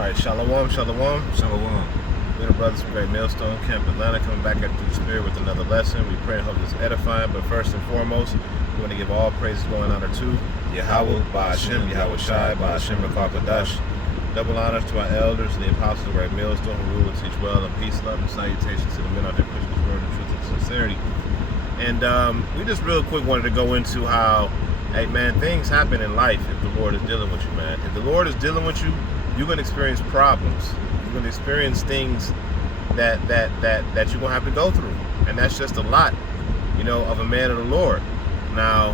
Alright, Shalom, Shalom. Shalom. We're the brothers from Great Millstone Camp, Atlanta, coming back at the Spirit with another lesson. We pray and hope it's edifying, but first and foremost, we want to give all praises, glory, and honor to Yahweh, Ba'ashem, Yahweh Shai, Ba'ashem, Rakar Kadash. Double honors to our elders and the apostles of Great Millstone who rule and teach well, and peace, love, and salutations to the men out there pushing this word of truth and sincerity. And we just real quick wanted to go into how, hey man, things happen in life if the Lord is dealing with you, man. If the Lord is dealing with you, you're going to experience problems. You're going to experience things that you're going to have to go through. And that's just a lot, of a man of the Lord. Now,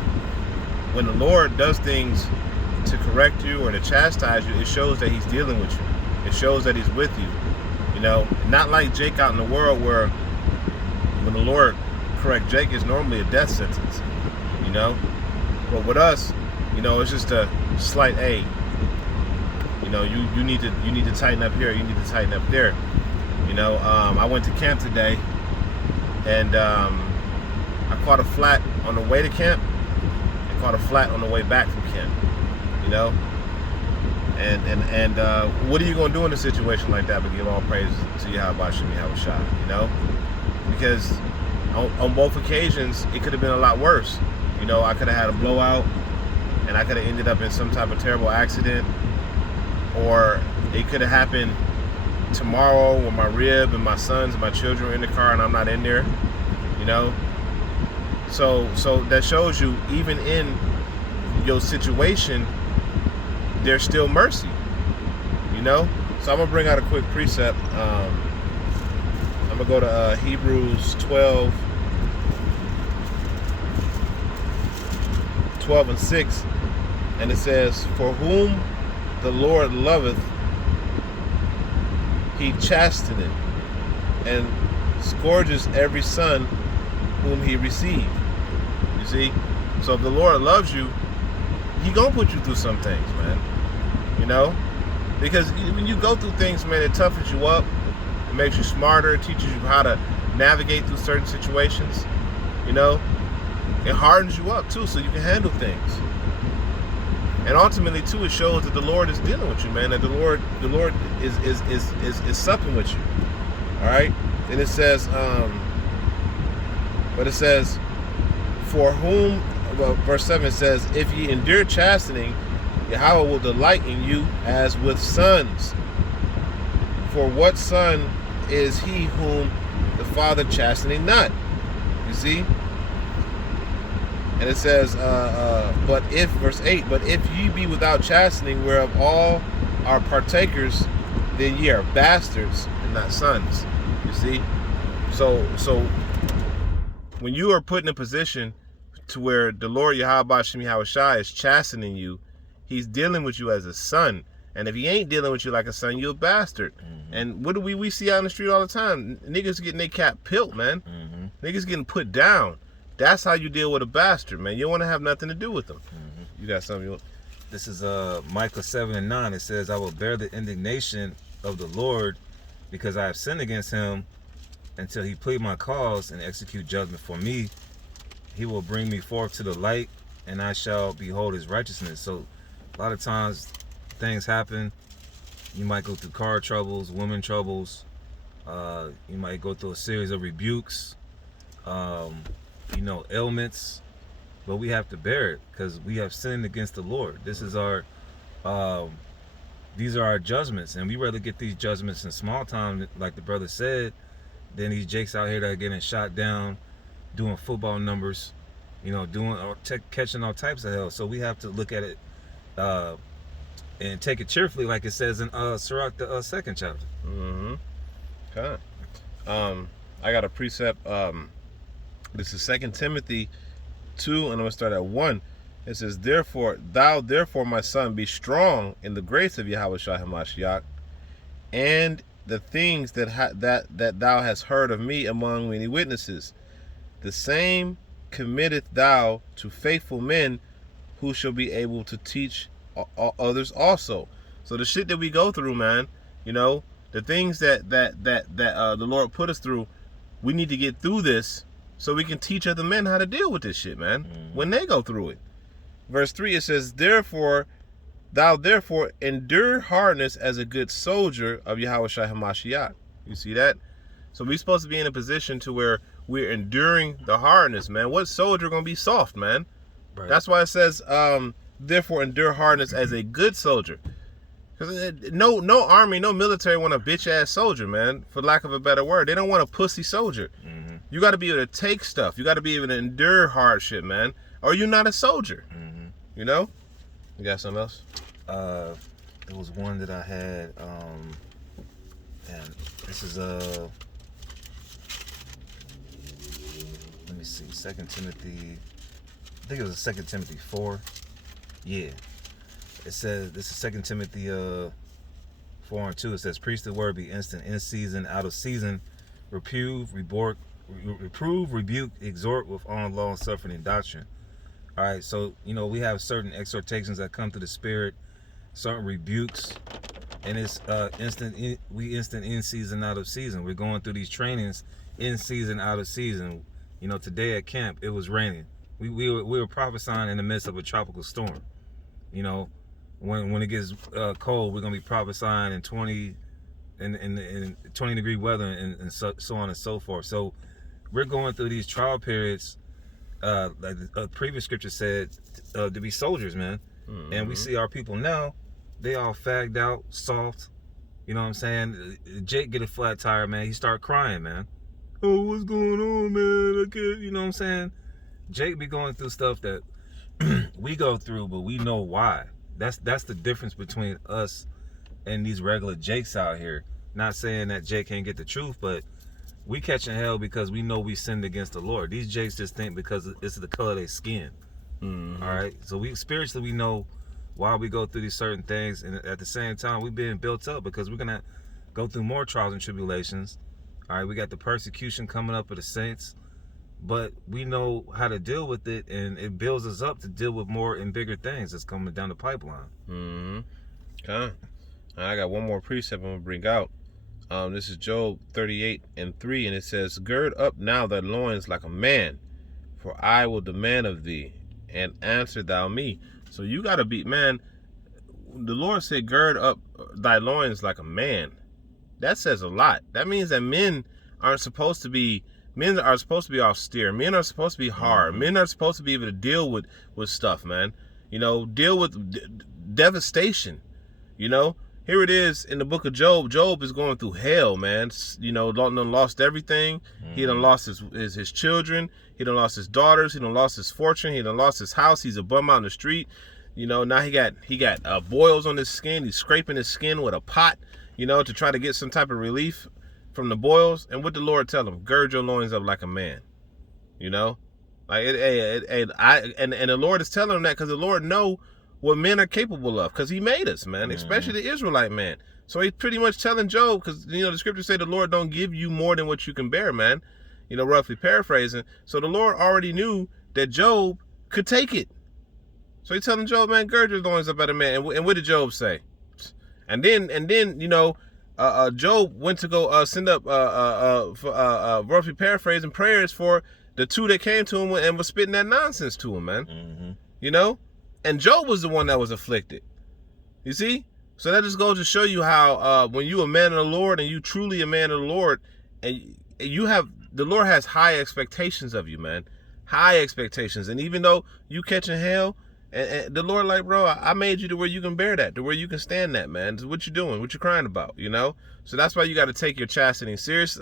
when the Lord does things to correct you or to chastise you, it shows that he's dealing with you. It shows that he's with you. Not like Jake out in the world where when the Lord corrects Jake, it's normally a death sentence, But with us, it's just a slight aid. You need to tighten up here. You need to tighten up there. I went to camp today, and I caught a flat on the way to camp, and caught a flat on the way back from camp. And what are you gonna do in a situation like that? But give all praise to Yahweh, Ba'ashem, Yahweh Shai. Because on both occasions it could have been a lot worse. I could have had a blowout, and I could have ended up in some type of terrible accident. Or it could have happened tomorrow when my rib and my sons and my children are in the car and I'm not in there, So that shows you, even in your situation, there's still mercy, So I'm going to bring out a quick precept. I'm going to go to Hebrews 12 and 6. And it says, "For whom the Lord loveth, he chasteneth, and scourges every son whom he received." You see? So if the Lord loves you, he gonna put you through some things, man. Because when you go through things, man, it toughens you up. It makes you smarter. It teaches you how to navigate through certain situations. It hardens you up, too, so you can handle things. And ultimately, too, it shows that the Lord is dealing with you, man. That the Lord is supping with you. All right. And it says, for whom, verse 7 says, "If ye endure chastening, Yahweh will delight in you as with sons. For what son is he whom the Father chastening not?" You see. And it says, verse 8, "But if ye be without chastening, whereof all are partakers, then ye are bastards and not sons." You see? So when you are put in a position to where the Lord Yahweh Ba'ashem Yahweh Shai is chastening you, he's dealing with you as a son. And if he ain't dealing with you like a son, you're a bastard. Mm-hmm. And what do we see out in the street all the time? Niggas getting their cap pilt, man. Mm-hmm. Niggas getting put down. That's how you deal with a bastard, man. You don't want to have nothing to do with them. Mm-hmm. You got something you want? This is Micah 7:9. It says, "I will bear the indignation of the Lord because I have sinned against him, until he plead my cause and execute judgment for me. He will bring me forth to the light, and I shall behold his righteousness." So a lot of times things happen. You might go through car troubles, women troubles. You might go through a series of rebukes. Ailments, but we have to bear it because we have sinned against the Lord. This is these are our judgments, and we rather get these judgments in small time, like the brother said, than these jakes out here that are getting shot down, doing football numbers, catching all types of hell. So we have to look at it and take it cheerfully, like it says in Sirach, the second chapter. Mm-hmm. Okay. I got a precept. This is 2 Timothy 2, and I'm going to start at 1. It says, "Therefore, my son, be strong in the grace of Yahweh Shai HaMashiach, and the things that thou hast heard of me among many witnesses. The same committeth thou to faithful men, who shall be able to teach others also." So the shit that we go through, man, the things that the Lord put us through, we need to get through this so we can teach other men how to deal with this shit, man, when they go through it. Verse 3, it says, "Therefore Thou therefore endure hardness as a good soldier of Yahushua HaMashiach. You see that? So we're supposed to be in a position to where we're enduring the hardness, man. What soldier gonna be soft, man? Right. That's why it says, therefore endure hardness as a good soldier. Because no army, no military want a bitch ass soldier, man. For lack of a better word, they don't want a pussy soldier. Mm-hmm. You got to be able to take stuff. You got to be able to endure hardship, man. Or you're not a soldier. Mm-hmm. You know? You got something else? There was one that I had. And this is let me see, 2 Timothy. I think it was 2 Timothy 4. Yeah. It says, this is 2 Timothy 4:2. It says, preach the word, be instant, in season, out of season, reprove, rebuke, exhort with all long suffering and doctrine. All right, so we have certain exhortations that come through the Spirit, certain rebukes, and it's instant in season, out of season. We're going through these trainings in season, out of season. Today at camp it was raining. We were prophesying in the midst of a tropical storm. When it gets cold, we're gonna be prophesying in 20 degree weather and so on and so forth. So we're going through these trial periods, like the previous scripture said, to be soldiers, man. Mm-hmm. And we see our people now, they all fagged out, soft. You know what I'm saying? Jake get a flat tire, man. He start crying, man. Oh, what's going on, man? I can't, you know what I'm saying? Jake be going through stuff that we go through, but we know why. That's the difference between us and these regular Jakes out here. Not saying that Jake can't get the truth, but we catching hell because we know we sinned against the Lord. These Jakes just think because it's the color of their skin. Mm-hmm. All right? So we spiritually, we know why we go through these certain things, and at the same time, we're being built up because we're going to go through more trials and tribulations. All right? We got the persecution coming up of the saints, but we know how to deal with it, and it builds us up to deal with more and bigger things that's coming down the pipeline. Mm-hmm. Okay. I got one more precept I'm going to bring out. This is Job 38:3, and it says, gird up now thy loins like a man, for I will demand of thee, and answer thou me. So you got to be, man, the Lord said, gird up thy loins like a man. That says a lot. That means that men are supposed to be austere. Men are supposed to be hard. Mm-hmm. Men are supposed to be able to deal with stuff, man. Deal with devastation. Here it is in the book of Job. Job is going through hell, man. Done lost everything. Mm-hmm. He done lost his children. He done lost his daughters. He done lost his fortune. He done lost his house. He's a bum out in the street. Now he got boils on his skin. He's scraping his skin with a pot, to try to get some type of relief from the boils. And what the Lord tell him? Gird your loins up like a man. And the Lord is telling him that because the Lord know what men are capable of, because he made us, man, especially the Israelite man. So he's pretty much telling Job, because the scriptures say the Lord don't give you more than what you can bear, man, roughly paraphrasing. So the Lord already knew that Job could take it. So he's telling Job, man, gird your loins up at a man. And what did Job say? And then Job went to go send up roughly paraphrasing prayers for the two that came to him and was spitting that nonsense to him, man. Mm-hmm. And Job was the one that was afflicted. You see? So that just goes to show you how when you a man of the Lord and you truly a man of the Lord, and the Lord has high expectations of you, man. High expectations. And even though you catching hell, and the Lord like, bro, I made you to where you can bear that, to where you can stand that, man. So what you doing? What you crying about, So that's why you got to take your chastening serious,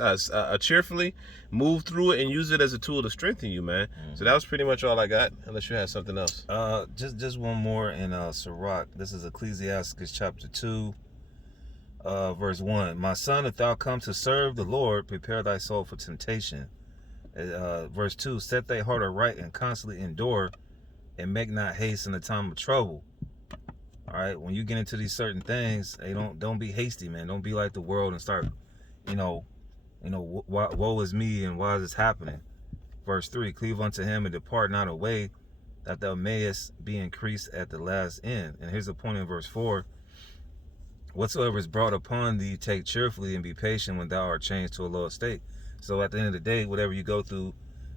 cheerfully, move through it, and use it as a tool to strengthen you, man. Mm-hmm. So that was pretty much all I got, unless you had something else. Just one more in Sirach. This is Ecclesiastes chapter 2, verse 1. My son, if thou come to serve the Lord, prepare thy soul for temptation. Verse 2, set thy heart aright and constantly endure, and make not haste in the time of trouble. All right, when you get into these certain things, don't be hasty, man. Don't be like the world and start, woe is me and why is this happening? Verse 3, cleave unto him and depart not away, that thou mayest be increased at the last end. And here's the point in verse 4, whatsoever is brought upon thee, take cheerfully and be patient when thou art changed to a low estate. So at the end of the day, whatever you go through,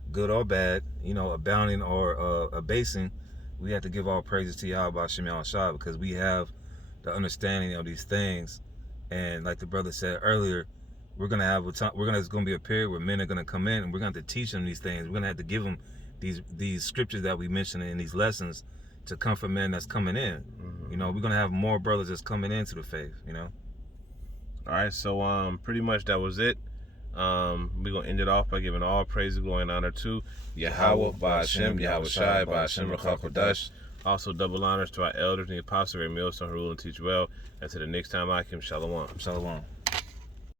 good or bad, abounding or abasing, we have to give all praises to Yahweh Hashem Yahushua, because we have the understanding of these things. And like the brother said earlier, we're gonna have a time. It's gonna be a period where men are gonna come in, and we're gonna have to teach them these things. We're gonna have to give them these scriptures that we mentioned in these lessons to come from men that's coming in. Mm-hmm. You know, we're gonna have more brothers that's coming into the faith. You know. All right, so pretty much that was it. We're gonna end it off by giving all praise, glory, and honor to Yahweh, Ba'ashem, Yahweh Shai, Ba'ashem, Rachel Kodash. Also, double honors to our elders and the apostles, Millstone, who rule and teach well. And to the next time, I Shalom. Shalom.